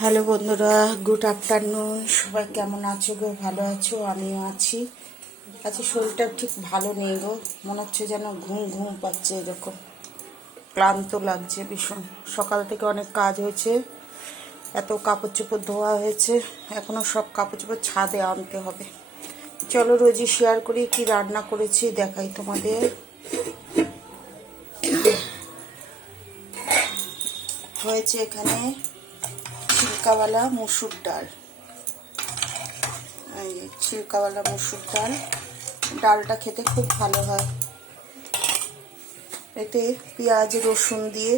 Hello বন্ধুরা, good afternoon. সবাই কেমন আছো গো? ভালো আছো? আমিও আছি। আজকে শরীরটা ঠিক ভালো নেই গো, মনে হচ্ছে যেন ঘুম ঘুম পাচ্ছে, এরকম ক্লান্ত লাগছে ভীষণ। সকাল থেকে অনেক কাজ হয়েছে, এত কাপড় চোপড় ধোয়া হয়েছে, এখনও সব কাপড় চোপড় ছাদে আনতে হবে। চলো রোজই শেয়ার করি কি রান্না করেছি, দেখাই তোমাদের। হয়েছে এখানে ছিলকাওয়ালা মসুর ডাল। এই ছিলকাওয়ালা মসুর ডাল, ডালটা খেতে খুব ভালো হয়। এতে পেঁয়াজ রসুন দিয়ে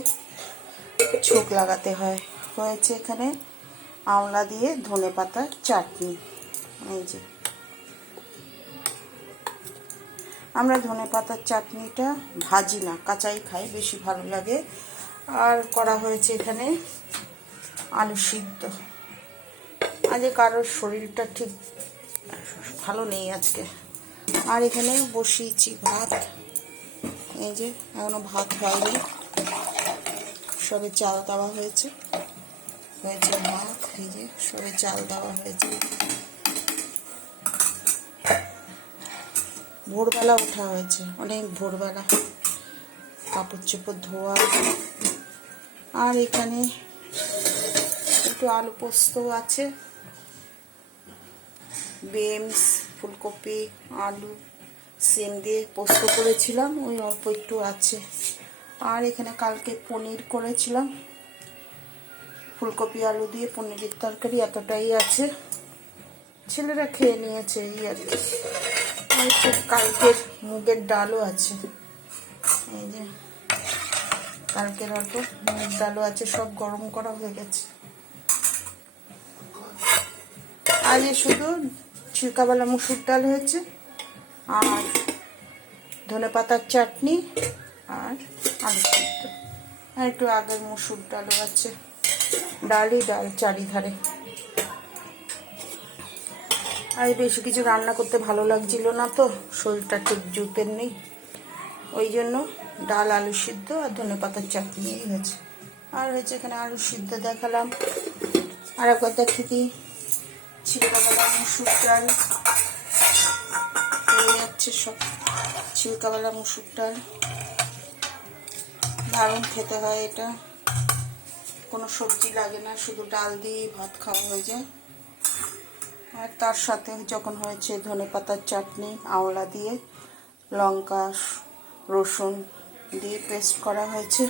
ছোক লাগাতে হয়। হয়েছে এখানে আমলা দিয়ে ধনেপাতার চাটনি। এই যে আমরা ধনেপাতার চাটনিটা ভাজি না, কাঁচাই খাই, বেশি ভালো লাগে। আর করা হয়েছে এখানে আলু সিদ্ধ। আজকে কারোর শরীরটা ঠিক ভালো নেই আজকে। আর এখানে বসিয়েছি ভাত। এই যে এখনো ভাত হয়নি, সবে চাল দেওয়া হয়েছে। হয়েছে ভাত, এই যে সবে চাল দেওয়া হয়েছে। ভোরবেলা ওঠা হয়েছে, অনেক ভোরবেলা, কাপড় চোপড় ধোয়া। আর এখানে একটু আলু পোস্ত আছে, বিনস, ফুলকপি, আলু, সিম দিয়ে পোস্ত করেছিলাম, ওই অল্প একটু আছে। আর এখানে কালকে পনির করেছিলাম, ফুলকপি আলু দিয়ে পনিরের তরকারি, এতটাই আছে। ছেলেরা খেয়ে নিয়েছে এই আর কি। আর কালকের মুগের ডালও আছে, এই যে কালকের অল্প মুগের ডালও আছে, সব গরম করা হয়ে গেছে। আজ শুধু ছিলকাওয়ালা মসুর ডাল হয়েছে, আর ধনেপাতার চাটনি, আর আলু সিদ্ধ, আর একটু আগের মসুর ডালও আছে। ডালই ডাল চারিধারে। আর বেশি কিছু রান্না করতে ভালো লাগছিল না, তো শরীরটা ঠিক জুতের নেই, ওই জন্য ডাল, আলু সিদ্ধ আর ধনেপাতার চাটনি হয়েছে। আর হয়েছে এখানে আলু সিদ্ধ দেখালাম। আর একবার দেখি কি ছিলকাওয়ালা মসুর ডাল হয়ে যাচ্ছে সব। ছিলকাওয়ালা মসুর ডাল দারুণ খেতে হয় এটা, কোনো সবজি লাগে না, শুধু ডাল দিয়ে ভাত খাওয়া হয়ে যায়। আর তার সাথে যখন হয়েছে ধনেপাতার চাটনি, আওলা দিয়ে লঙ্কা রসুন দিয়ে পেস্ট করা হয়েছে।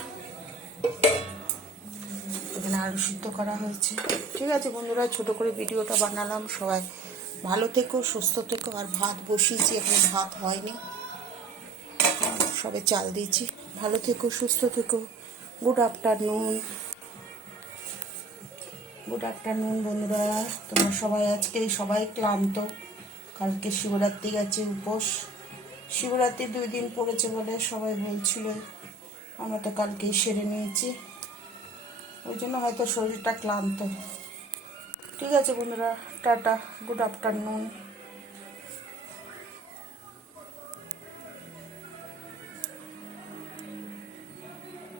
এখানে আলু সিদ্ধ করা হয়েছে। ঠিক আছে বন্ধুরা, ছোট করে ভিডিওটা বানালাম। সবাই ভালো থেকো, সুস্থ থেকো। আর ভাত বসিয়েছি, এখন ভাত হয়নি, সবে চাল দিয়েছি। ভালো থেকো, সুস্থ থেকো। Good afternoon. গুড আফটারনুন বন্ধুরা। তোমরা সবাই আজকে সবাই ক্লান্ত, কালকে শিবরাত্রি গেছে, উপোস। শিবরাত্রি 2 দিন পড়েছে বলে সবাই বলছিল, আমরা তো কালকেই সেরে নিয়েছি, ওই জন্য হয়তো শরীরটা ক্লান্ত। ঠিক আছে বন্ধুরা, টাটা, গুড আফটারনুন।